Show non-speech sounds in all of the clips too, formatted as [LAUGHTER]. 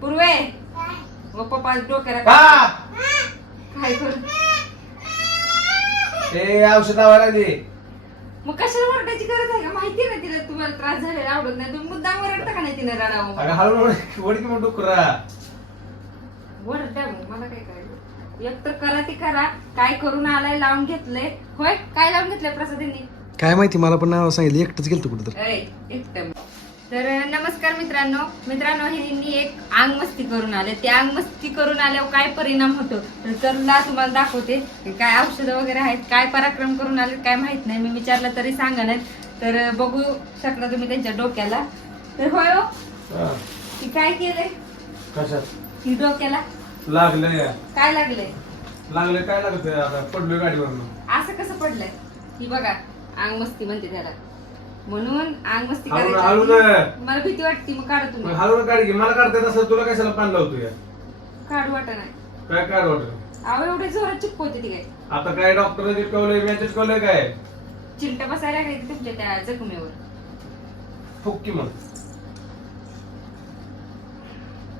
पूर्वे व पप्पा डोक्याला का काय करू? ते औषध दे मग कशाला ओरडायची गरज आहे का? माहिती आहे ना तिला तुम्हाला त्रास झालेला आवडत नाही. तुम्ही मुद्दाम ओरडता का नाही तिने रडावं? अगं हळू वडकी म्हणून डुकरा ओरडा मग मला काय करायचं एक तर करा ती करा. काय करून आलाय लावून घेतलंय. होय? काय लावून घेतलंय प्रसादींनी काय माहिती मला पण नाव सांगितलं. एकटंच गेलतो कुठं तर एकदम तर नमस्कार मित्रांनो. मित्रांनो ह्यांनी एक अंग मस्ती करून आले. ते अंग मस्ती करून आल्यावर काय परिणाम होतो? तर चला तुम्हाला दाखवते काय औषधं वगैरे आहेत काय पराक्रम करून आले काय माहीत नाही. मी विचारलं तरी सांगा नाहीत तर बघू शकता तुम्ही त्यांच्या डोक्याला. तर होय हो? हा. काय केलंय? कशात? की डोक्याला? लागलंय. काय लागलंय? लागलंय काय लागत पडलोय गाडीवरून. असं कसं पडलंय? ही बघा अंग मस्ती म्हणते त्याला. म्हणून अंग मस्ती. मला भीती वाटते मग काढा तुम्ही. हळू गाडी घे मला काढता येत तुला कशाला पान लावतो या काढू वाटा नाही. काय काढ वाटत? अहो एवढे जोरात चिपकवते ती काय? आता काय डॉक्टरने चिटकवलंय मी चिटकवलंय काय? चिमटा बसायला लागले तुमच्या त्या जखमेवर. फुक्की मग.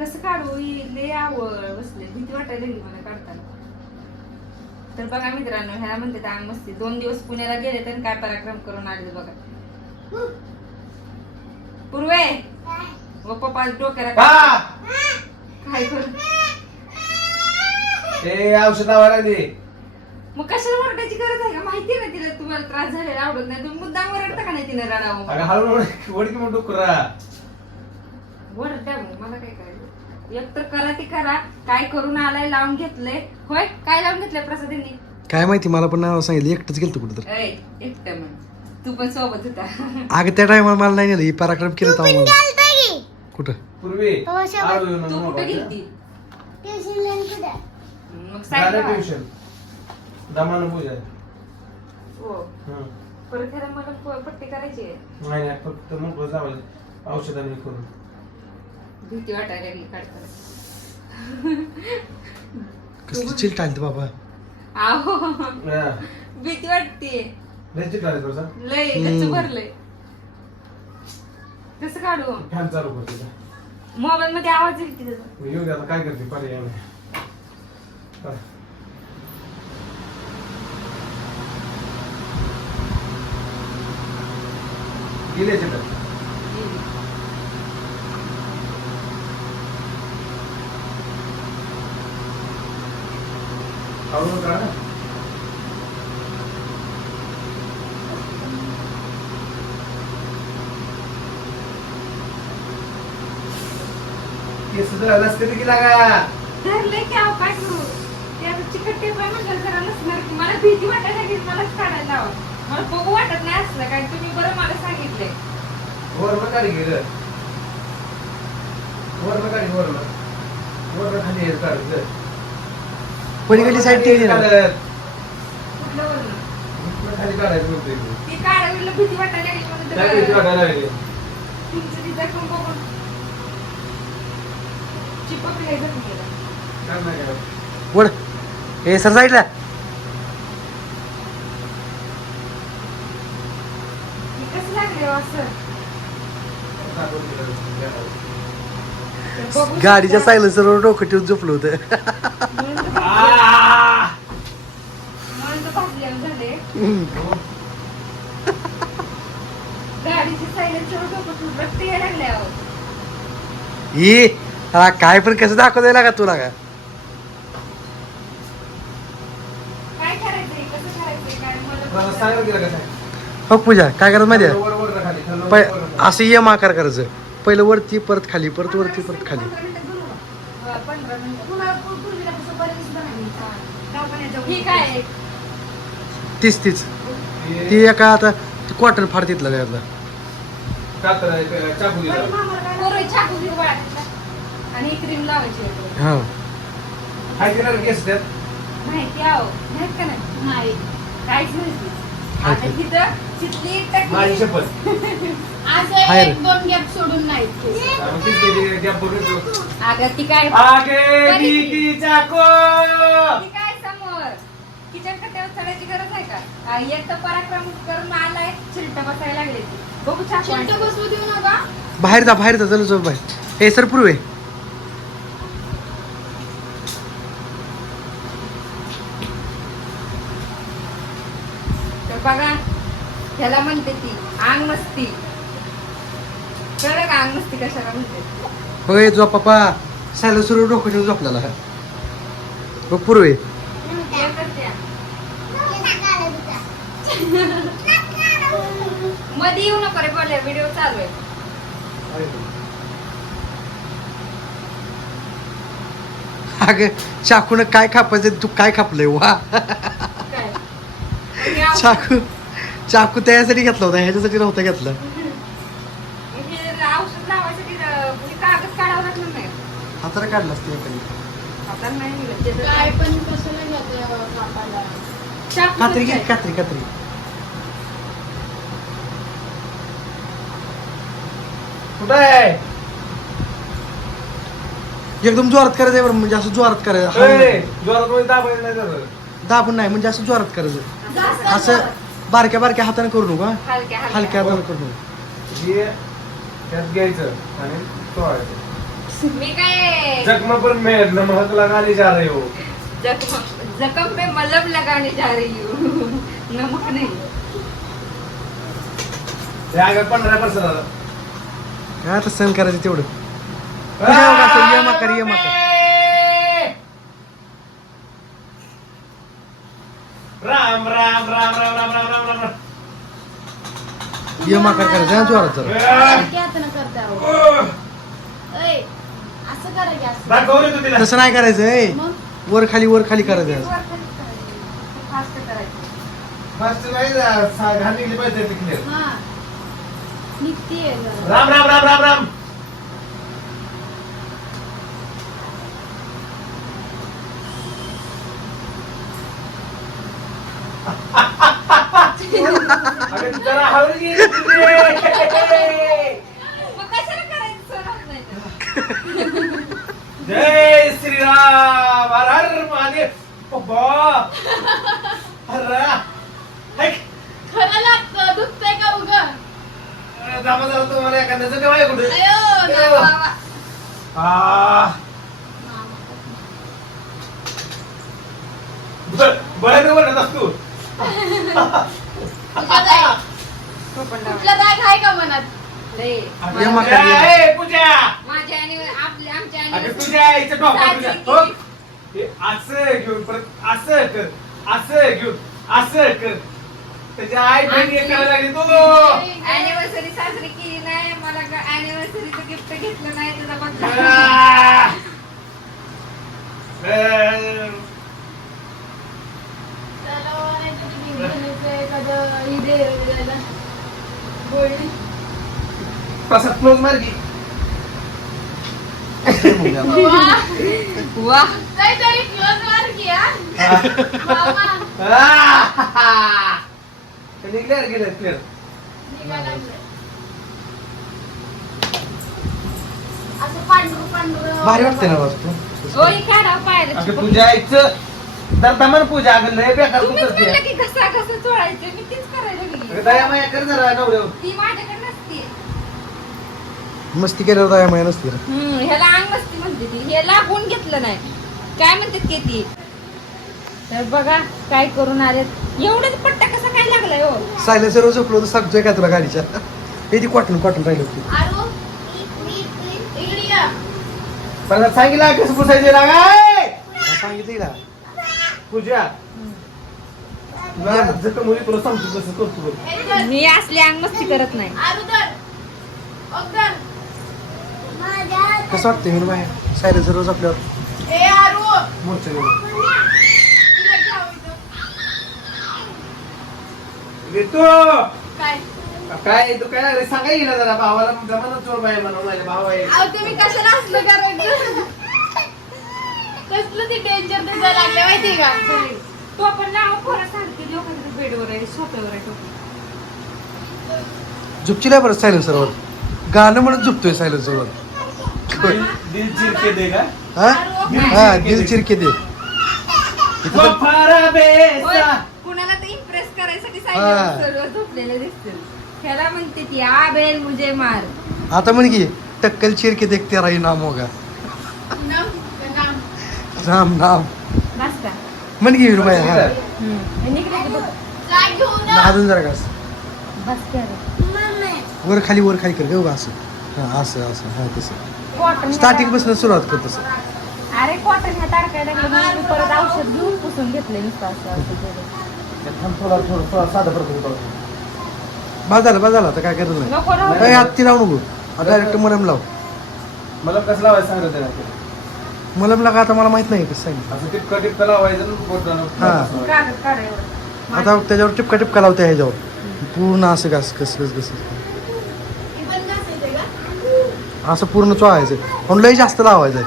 कसं काढू? ही लय आवड बसले. भीती वाटायला लागली मला काढताना. तर बघा मित्रांनो ह्याला म्हणते अंग मस्ती दोन दिवस पुण्याला गेले तर काय पराक्रम करून आले बघा. पूर्वे व पप्पा डोक्याला का काय करू? ते औषध दे मग कशाला ओरडायची गरज आहे का? माहिती ना तिला? तुम्हाला त्रास झालेला आवडत नाही. तुम्ही मुद्दाम ओरडता का नाही तिने रडावं? अगं हळू वडकी म्हणून डुकरा ओरडा मग मला काय करायचं एक तर करा ती करा. काय करून आलाय लावून घेतलंय. होय? काय लावून घेतलंय प्रसादींनी काय माहिती मला पण नाव सांगितलं. एकटंच गेलतो कुठं तर अरे एकटं मग तू पण सोबत होता. अगं त्या टायमाला मला नाही नेलं. ही पराक्रम केलं तर मला. कुठं? पूर्वी. हो, शपथ. आलो येऊन तू कुठे ट्युशनला आणि कुठं? मग झालं साईडला ट्युशन. दमानं पूजा हो. हं. परत ह्याला मला प- पट्टी करायची आहे. नाही नाही फक्त मोकळं जावं औषधाने करून. भीती वाटायला लागली काढताना. कसली चिल टाळते बाबा. आहो. हा. भीती वाटते लय थोडंसं. लय गच्च भरलंय. कसं काढू फॅन चालू कर तुझा मोबाईल मध्ये आवाज येईल की त्याचा? येऊ दे आता काय करते पर्याय नाही. गेले आवडून काढ ना. जर नसते तर गेला का धरलंय की अहो काय करू ते आता चिकट टेप आहे जरा नसणार की मला भीती वाटायला लागली मलाच काढायला लावा मला बघू वाटत नाही असलं काय तुम्ही बरं मला सांगितलंय वरनं काढ गेलं वरनं काढ वरनं वरनं खाली हे काढ गं. पलीकडली साईड ती. कुठलं वरनं? खाली काढायचं म्हणतोय मी. ती काढायला भीती वाटायला लागली म्हणून काय भीती तर वाटायला लागली? तुमचं ती जखम बघून चिपकलंय जखमेला काय नाही काय. वड हे सर साईडला गाडीच्या. सायलेन्सरवर डोकं ठेवून झोपलं होतं म्हणून तर भाजले- आ! म्हणून तर भाजल्यावर झाले. गाडीची सायलेन्सर डोकं ये हा काय पण कसं दाखवता का तुला का? हो पूजा काय करायचं माहिती आहे. असं एम आकार करायचं. पहिलं वरती परत खाली परत वरती परत खाली. तीच तीच. ती एका आता कॉटन फाड तिथलं त्यातलं आणि क्रीम लावायची आहे. हा. केस त्यात? माहिती आहो. माहीत का नाही? नाही. काहीच माहिती आता. तिथं चितली माझी टाकली. शपथ. [LAUGHS] असं हाय. रे. एक दोन गॅप सोडून नाही. तीच गेली. अगं ती काय? आगे नीती चाको! ती काय समोर? किचन कट्ट्यावर चढायची गरज आहे का? आ, एक तर पराक्रम करून आलाय चिलट बसायला लागले ती. बघू चिंट देऊ नका. बाहेर जा बाहेर जा चल चल बाहेर. हे सर पूर्वे. बघा ह्याला म्हणते ती अंग मस्ती. कळलं का अंग मस्ती कशाला म्हणते? होय जो पप्पा सायला सुरू डोकं ठेवून झोपलेला बघ पूर्वे हे करते. मध्ये येऊ नको रे बोल व्हिडिओ चालू आहे. अगं चाकून काय खापायचं तू काय खापलंय वा? चाकू चाकू त्यासाठी घेतला होता ह्याच्यासाठी नव्हता घेतला हे औषध लावायसाठी अं, कागद काढावं लागलं नाही हाताला काढला असते एकाने. आपल्याला नाही निघत. त्याचं काय पण कापायला कात्री घे आहे? कात्री कात्री कुठं आहे एकदम जोरात करायचं बरं म्हणजे असं जोरात करायचं. जोरात मध्ये दाबायचं नाही. दाबून नाही म्हणजे असं जोरात करायचं असं बारक्या बारक्या हाताने करू नका हलक्या हलक्या. हलक्या हाताने करू नका. हे त्यात घ्यायचं आणि मी काय? जखमा पण मेहर नमक लगाने जा रहे हो. जखम जखम पे मलम लगाने जा रही हूँ. नमक नहीं. हे पंधरा आता सहन करायचं तेवढं. माका, ये ये. राम राम राम राम राम राम राम राम राम ये माका करायचं हा, जोरात जरा दाखव रे तू तिला तसं नाही करायचं ए मग वर खाली वर खाली करायचं फास्ट करायचं फास्ट नाही जा, सा- घाण निघली पाहिजे ते clear. हा निघतीये जरा. राम राम राम राम राम जरा हळू घे जय श्रीराम. हर हर महादेव. पप्पा का उग? दामा जरा तुम्हाला एखाद्याचं आ. बर बरं बरं नसतो कुठला राग आहे का मनात? लय. ये मका, ये. ए, पूजा. माझ्या आणि आपल्या आमच्या अगं आणि तुझ्या आईचं डॉक्टर तुझ्या साजरी हो. केली. हे असं घेऊन परत असं कर असं घेऊन असं कर. त्याच्या आई बहिणी एक करायला लागली तो अॅनिव्हर्सरी साजरी केली नाही. मला अॅनिव्हर्सरीचं गिफ्ट घेतलं नाही तुझा बदला त्याला म्हणायचं की घेऊन एखादं हे दे द्यायला. गोळी. तसा क्लोज मार की वा. वा काहीतरी close मार की, हा. मामा, क्लिअर गेलं क्लिअर निघायला लागलंय. असं पांढरं पांढरं भारी वाटते ना वाज तू ओळी काढा पाहिलं अगं तुझ्या आईचं तर तमन पूजा अगं लय बेकार तू तुम्हीच करते म्हणलं की घसा घसा चोळायचं मी तीच करायला गेली दया माया कर जरा नवऱ्यावर ती मस्ती केल्यावर दया माया नसते. हम्म, ह्याला अंग मस्ती म्हणते ती. हे लागून घेतलं नाही. काय म्हणतात ते ती? तर बघा काय करून आलेत. एवढंच पट्टा कसा काय लागलाय हो? सायलेन्सर झोपलो तर सांगतोय का तुला गाडीच्या. हे ती कॉटन कॉटन राहिलं होती. आरू इकडे ये. मला सांगितलं कसं पुसायचे लागाय सांगितलं ना पूजा. तुला जखम मुली तुला सांगतो कसं करतो बघ. मी असली अंग मस्ती करत नाही. कसं वाटतं मी बाहेर सायलेन्सर रोज आपल्यावर. ए आरू! मोर्चा काय? काय तू काय लागले सांगा गेला जरा भावाला जमाना चोर बाई म्हणून माझ्या भाव आहे. तुम्ही कशाला असलं करायचं कसलं ते डेंजर दिसायला लागले माहिती का? तो पण नाव पोरं सांगते लोकांच्या बेडवर आहे सोफ्यावर आहे तो झुपचिल्या बरं सायलेन्सरवर. गाणं म्हणत झुपतोय सायलेन्सरवर. दिल दे का हा? हा दिल दे। कुणाला तर इम्प्रेस करायसाठी हा. झोपलेले दिसतील ह्याला म्हणते ती मुझे मार. आता म्हण की टक्कल चिर के देखते राही नाम होगा. नाम नाम राम नाम बस का म्हण की रुपये हा. हम्म. हे की. अजून जरा का बस वर खाली वर खाली कर गे असं. हा असं असं हा तसं. कॉटन स्टार्टिंगपासून सुरुवात कर तसं अरे कॉटन ह्या तारखायला लागलं म्हणून मी परत औषध घेऊन पुसून घेतलं नुसतं असं. थोडा थोडा थोडा साधा करतो बाद झालं बाद झालं आता काय करायचं नाही. नको राहू. काय हात ती लावू नको. डायरेक्ट मलम लाव. मला कसं लावायचं सांगत त्याला मलम लागा आता मला माहीत नाही कसं सांगितलं असं टिपका टिपका लावायचं आणि बोटानं हा. कागद काढा एवढं. आता त्याच्यावर टिपका टिपका लावते ह्याच्यावर. पूर्ण असं घास कस कस कस हे पण घासायचंय का? असं पूर्ण चोळायचं. पण लय जास्त लावायचं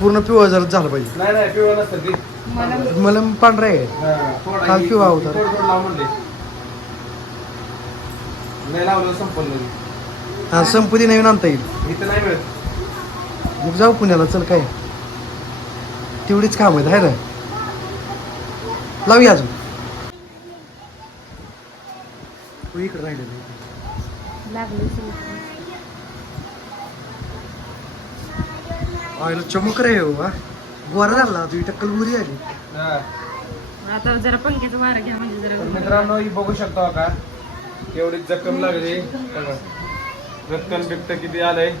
पूर्ण पिवळ जर झालं पाहिजे. नाही नाही पिवळं नसतं ती. मला मलम पांढरा. आहे हा, काल ही- पिवळा होता. नाही लावलं संपलं. हा, संपत्ती नवीन आणता येईल. इथं नाही मिळत. मग जाऊ पुण्याला चल काय. तेवढीच काम आहेत आहे ना. लावूया अजून. तू इकडे राहिले लागलं आईला चमक रे हो हा. गोरा झाला तुझी टक्कल बुरी आली. हा. आता जरा पंख्याचं वारं घ्या म्हणजे तर जरा मित्रांनो ही बघू शकतो का? केवढी जखम लागली. बघा. रक्तन बिक्त किती आलंय.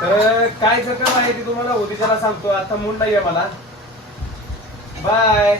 तर काय जखम आहे ती तुम्हाला उद्याच्याला सांगतो. आता मूड नाहीये मला. बाय